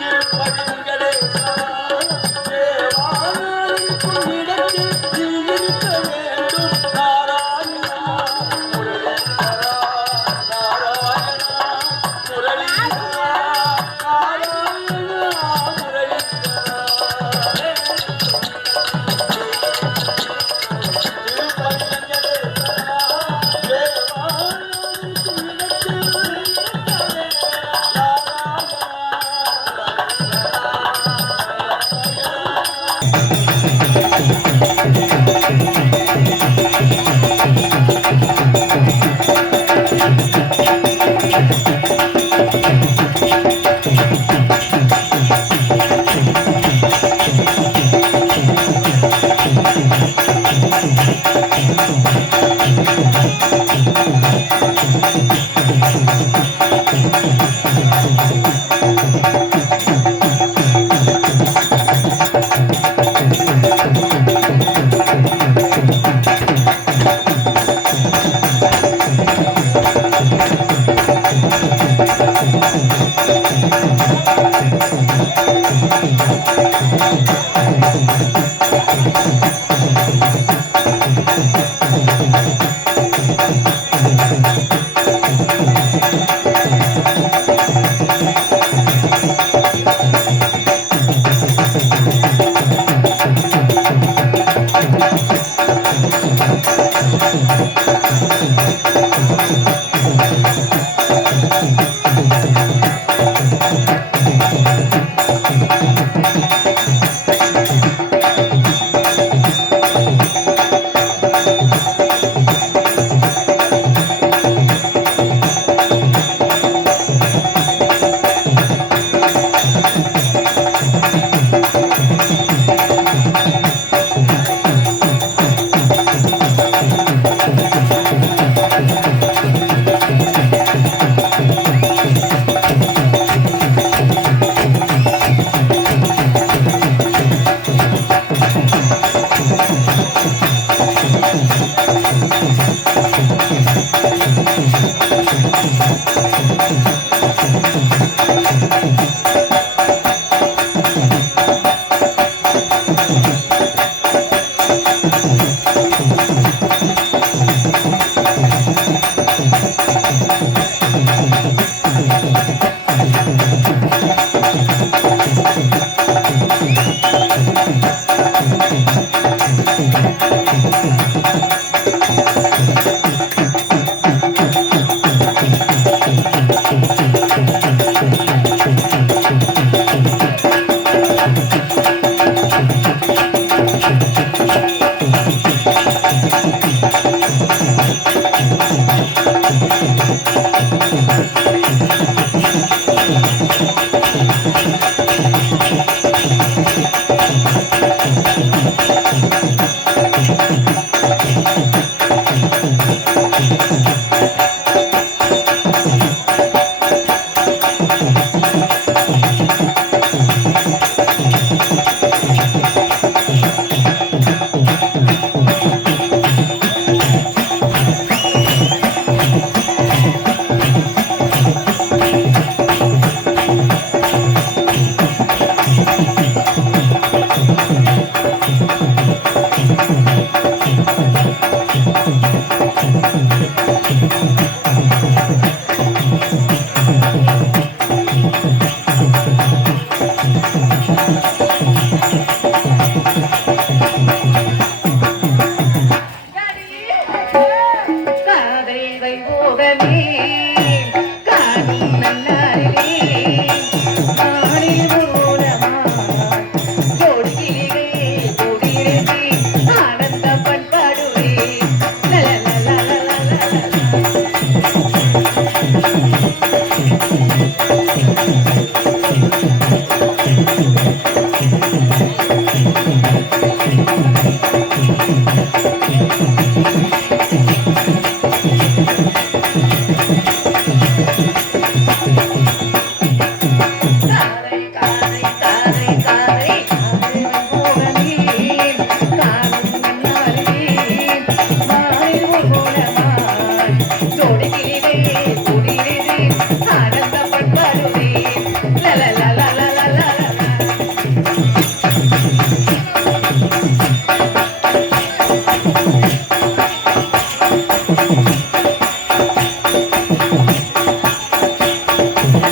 ஜோடி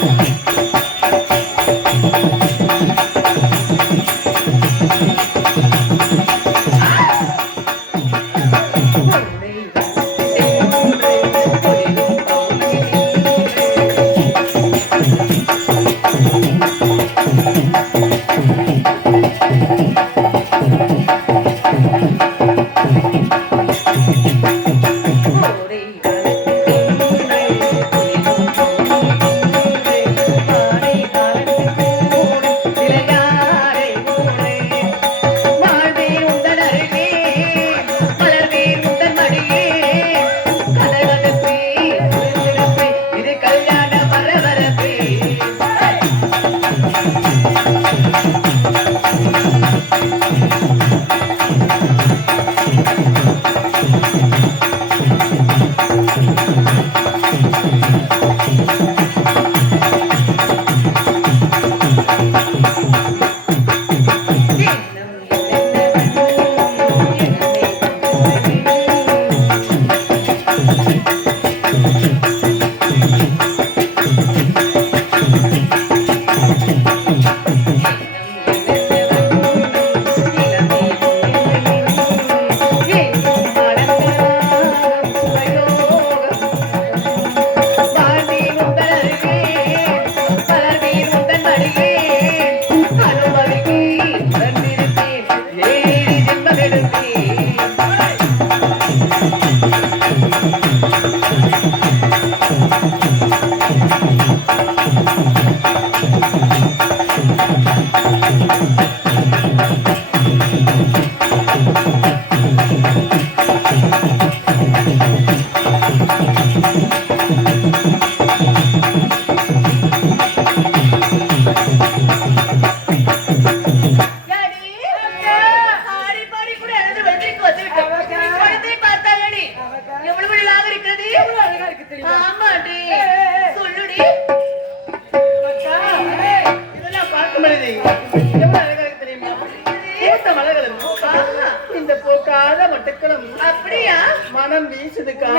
Boom. பூக்காத மொட்டுக்களும் அப்படியா? மனம் வீசுதுக்கா.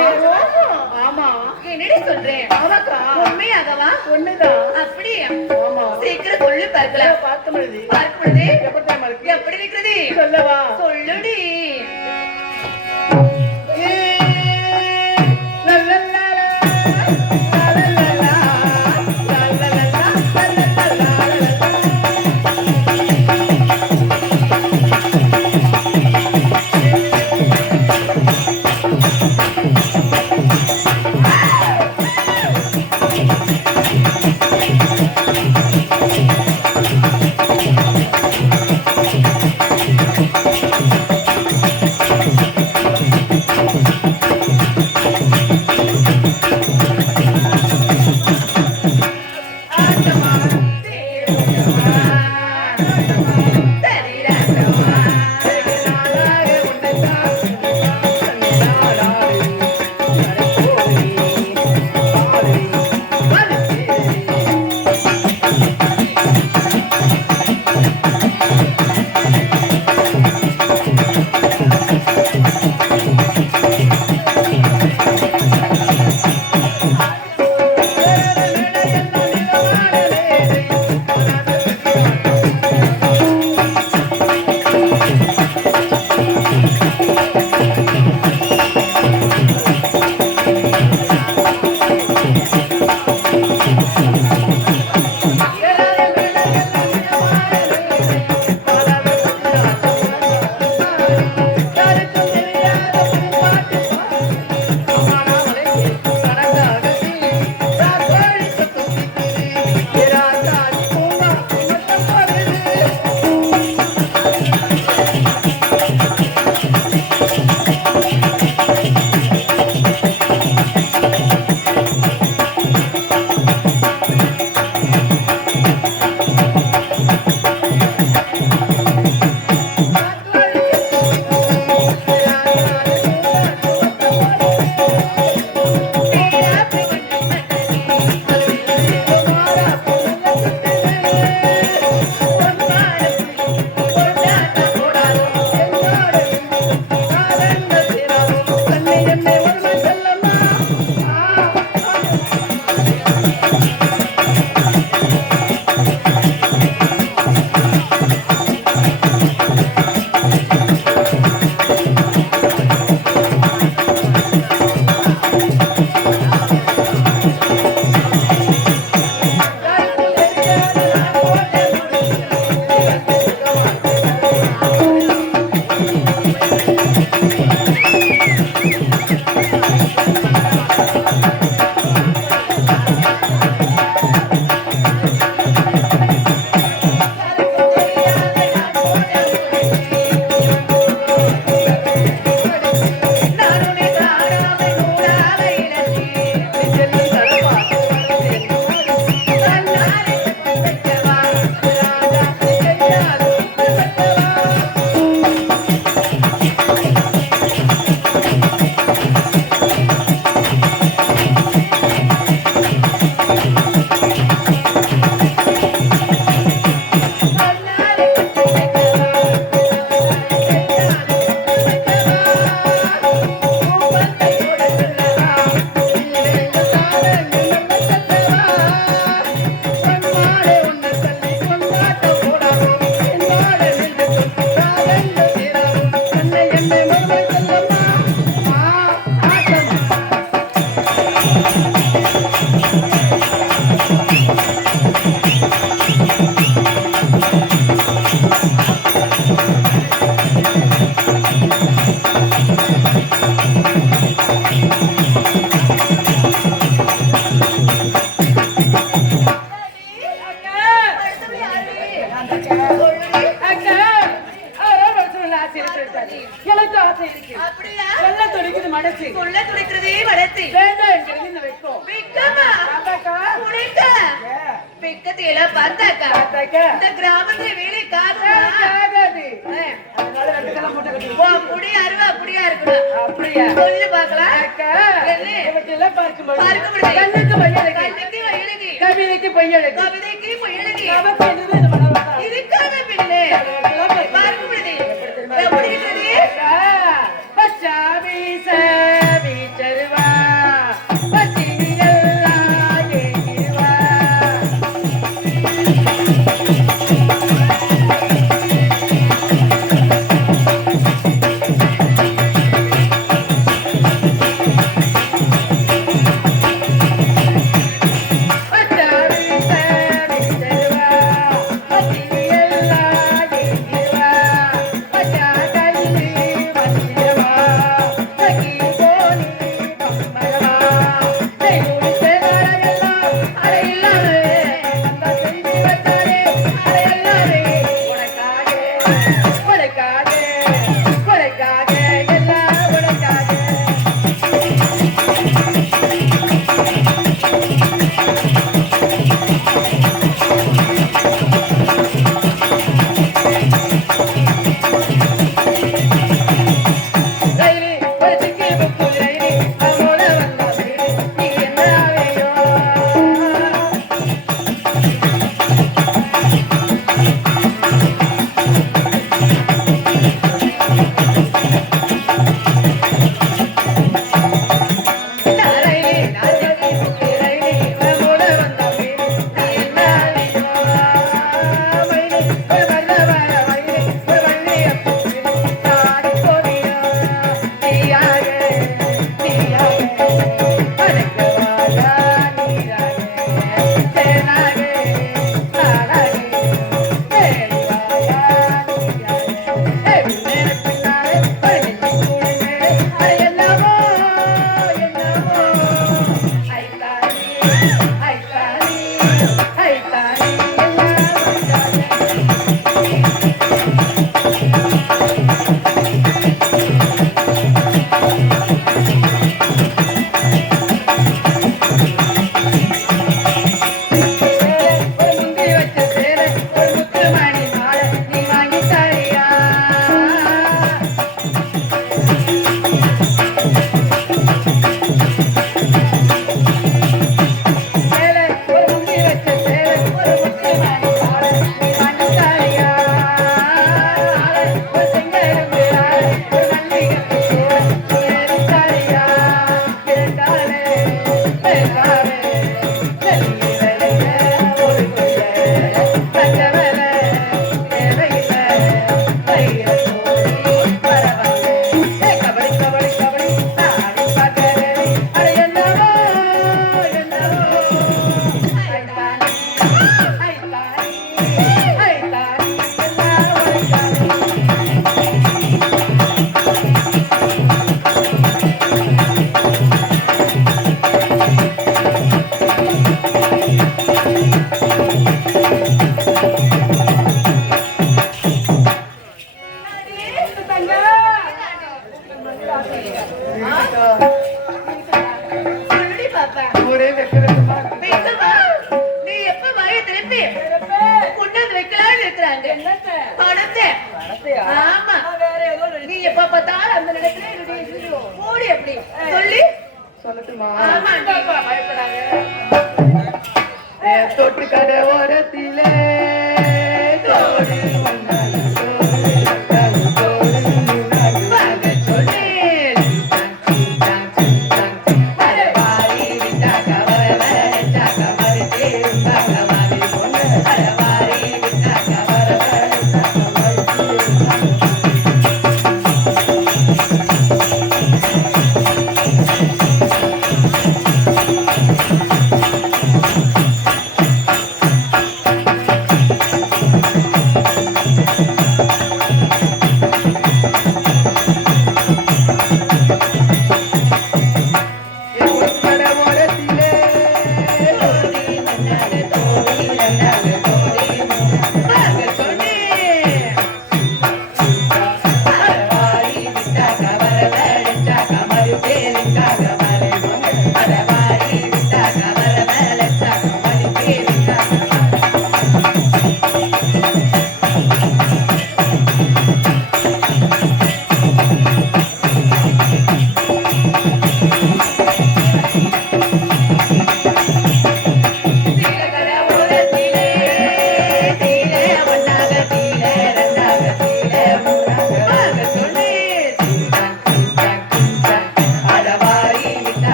ஆமா என்னடி சொல்றேன்? ஆமாக்கா உண்மையாகவா? ஒண்ணுதான் அப்படியா? ஆமா சீக்கிரம் சொல்லு பார்க்கலாம். பொழுது எப்படி தெரியுமா இருக்கு எப்படி இருக்கிறது? சொல்லவா சொல்லுடி. பத்தியில வேலை காதாது முடி அருவா அப்படியா இருக்கணும் அப்படியா? சொல்லு பாக்கலாம் பார்க்க முடியாது கண்ணுக்கு கவிதைக்கு பொய்யலுக்கு கவிதைக்கு பொய்யலுக்கு ಬಿಟ್ಟೆನಾಗೆ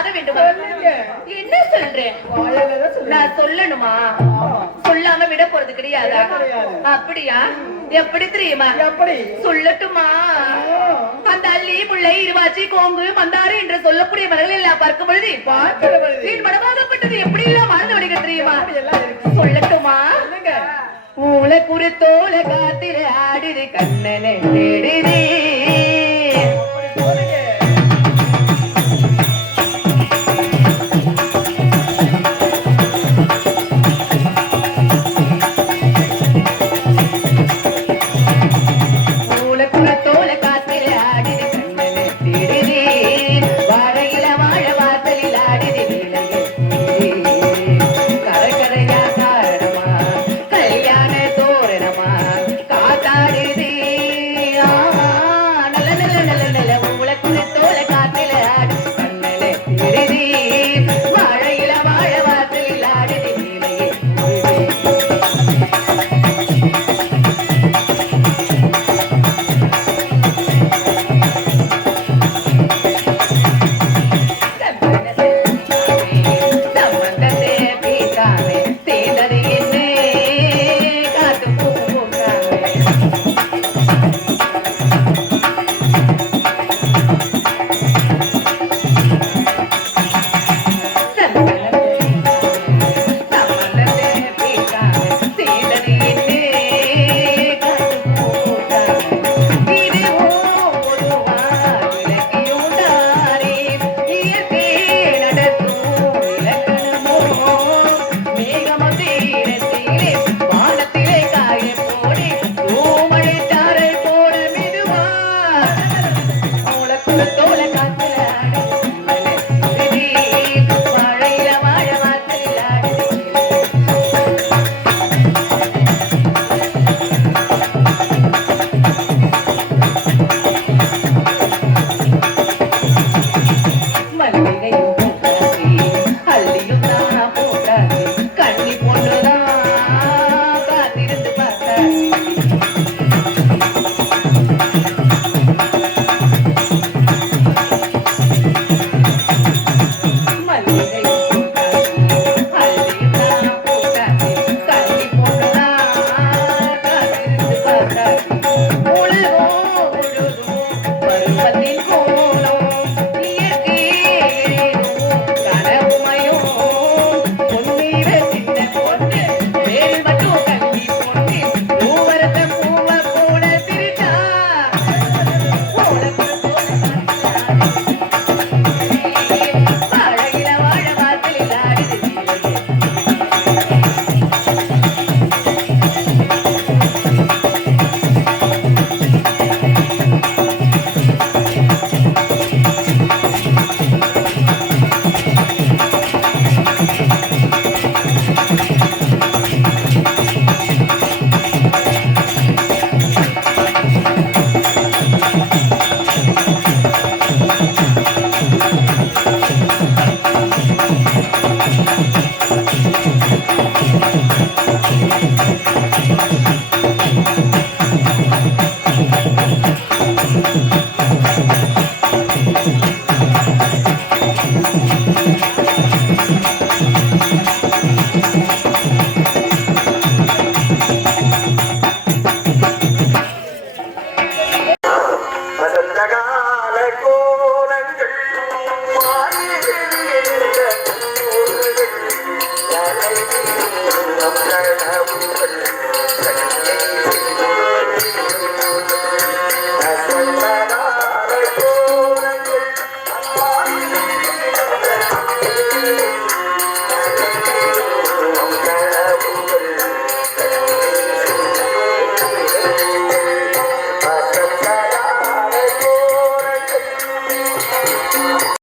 சொல்ல வேண்டுமா. என்ன சொல்றேன்? நான் சொல்லணுமா? சொல்லாம விட போறது கிடையாதா. அப்படியா? எப்படி தெரியுமா? சொல்லட்டுமா? அந்த அள்ளி முல்லை இருவாச்சி கோம்பு மந்தாறு என்று சொல்லக்கூடிய மலர்கள் எல்லாம் பார்க்கும் பொழுது என் மனமாகப்பட்டது எப்படி எல்லாம் மறந்து விடுக தெரியுமா? சொல்லட்டுமா? உலகுறு தோலை காத்திர ஆடிரு கண்ணனை தேடினே